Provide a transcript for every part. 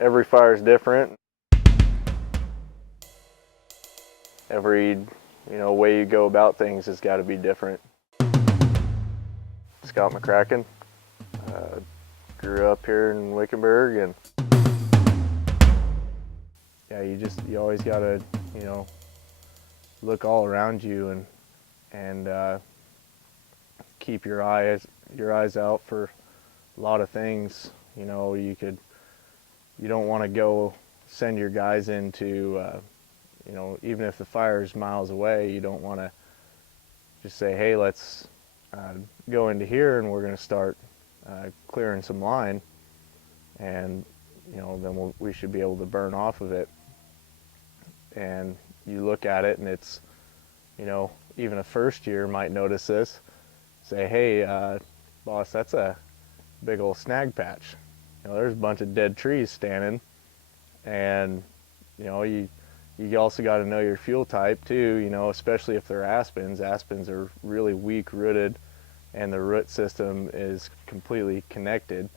every fire is different. Every way you go about things has got to be different. Scott McCracken, grew up here in Wickenburg, and yeah, you always got to look all around you and keep your eyes out for a lot of things. You don't want to go send your guys into even if the fire is miles away, you don't want to just say, hey, let's go into here and we're going to start clearing some line, and then we should be able to burn off of it. And you look at it, and it's even a first year might notice this, say, hey, boss, that's a big old snag patch. There's a bunch of dead trees standing, and you also got to know your fuel type too, especially if they're aspens. Aspens are really weak rooted, and the root system is completely connected.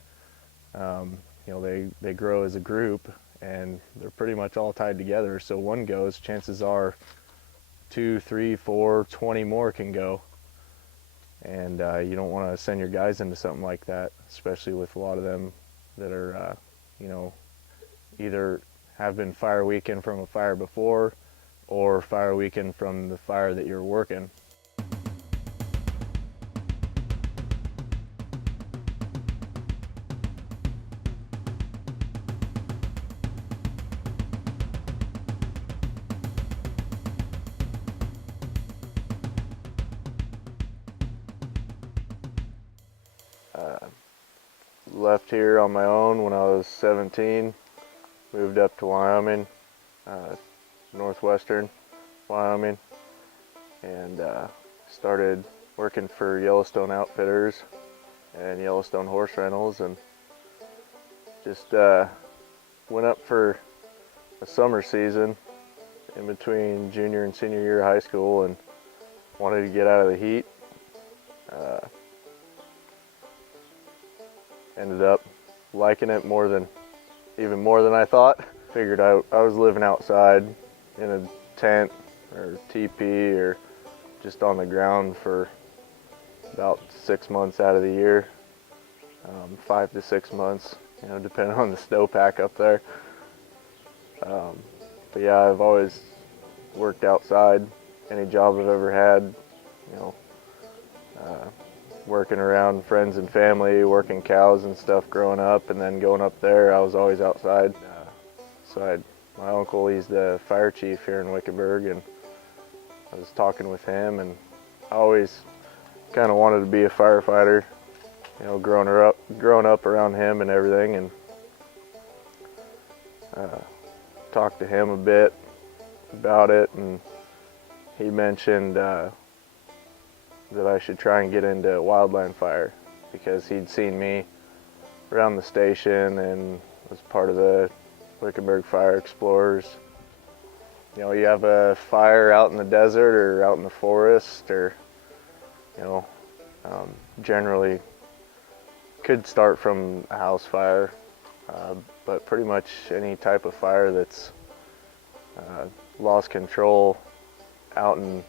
They grow as a group, and they're pretty much all tied together. So one goes, chances are 2, 3, 4, 20 more can go. And you don't want to send your guys into something like that, especially with a lot of them that are, either have been fire weakened from a fire before or fire weakened from the fire that you're working. Left here on my own when I was 17, moved up to Wyoming, northwestern Wyoming, and started working for Yellowstone Outfitters and Yellowstone Horse Rentals, and just went up for a summer season in between junior and senior year of high school, and wanted to get out of the heat. Ended up liking it even more than I thought. Figured I was living outside in a tent or teepee or just on the ground for about 6 months out of the year, 5 to 6 months, depending on the snowpack up there. But yeah, I've always worked outside. Any job I've ever had, working around friends and family, working cows and stuff growing up, and then going up there, I was always outside. My uncle, he's the fire chief here in Wickenburg, and I was talking with him, and I always kind of wanted to be a firefighter, growing up around him and everything, and talked to him a bit about it, and he mentioned that I should try and get into wildland fire, because he'd seen me around the station and was part of the Wickenburg Fire Explorers. You have a fire out in the desert or out in the forest, or generally could start from a house fire, but pretty much any type of fire that's lost control out in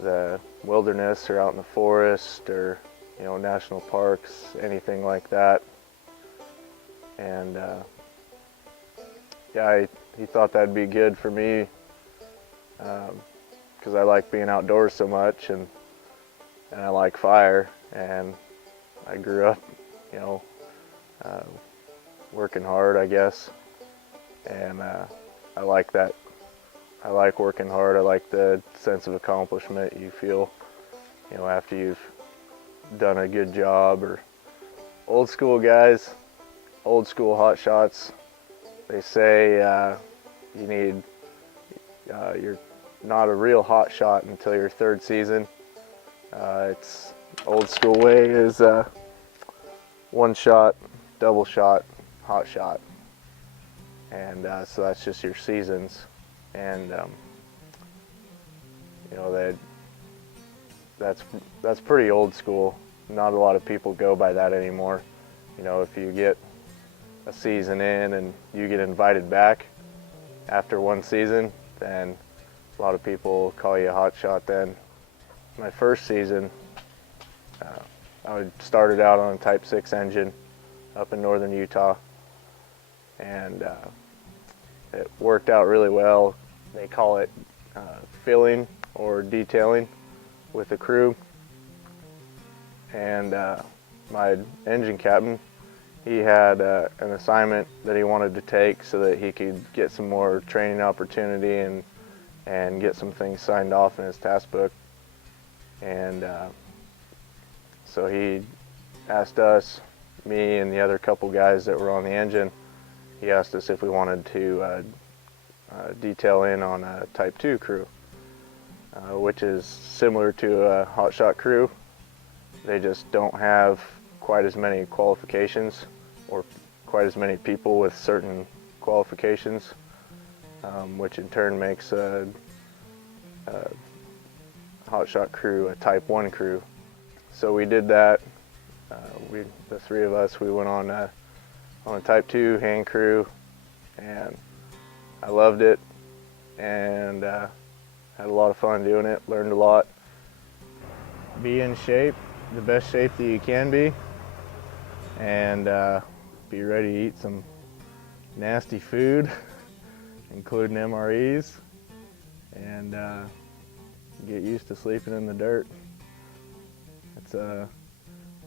the wilderness or out in the forest or national parks, anything like that. And yeah, he thought that'd be good for me, because I like being outdoors so much, and I like fire, and I grew up working hard, I guess, and I like that. I like working hard. I like the sense of accomplishment you feel, after you've done a good job. Or old school guys, old school hot shots, they say you're not a real hot shot until your third season. It's old school way is one shot, double shot, hot shot, and so that's just your seasons. And that's pretty old school. Not a lot of people go by that anymore. If you get a season in and you get invited back after one season, then a lot of people call you a hotshot then. My first season, I started out on a Type 6 engine up in northern Utah, and it worked out really well. They call it filling or detailing with the crew. And my engine captain, he had an assignment that he wanted to take so that he could get some more training opportunity and get some things signed off in his task book. And so he asked us, me and the other couple guys that were on the engine, he asked us if we wanted to detail in on a Type 2 crew, which is similar to a hotshot crew. They just don't have quite as many qualifications or quite as many people with certain qualifications, which in turn makes a hotshot crew a Type 1 crew. So we did that. The three of us, we went on a Type 2 hand crew, and I loved it, and had a lot of fun doing it, learned a lot. Be in shape, the best shape that you can be, and be ready to eat some nasty food, including MREs, and get used to sleeping in the dirt. It's a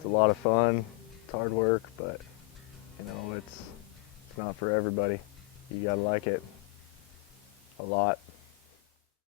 lot of fun. It's hard work, but you know, it's not for everybody. You gotta like it a lot.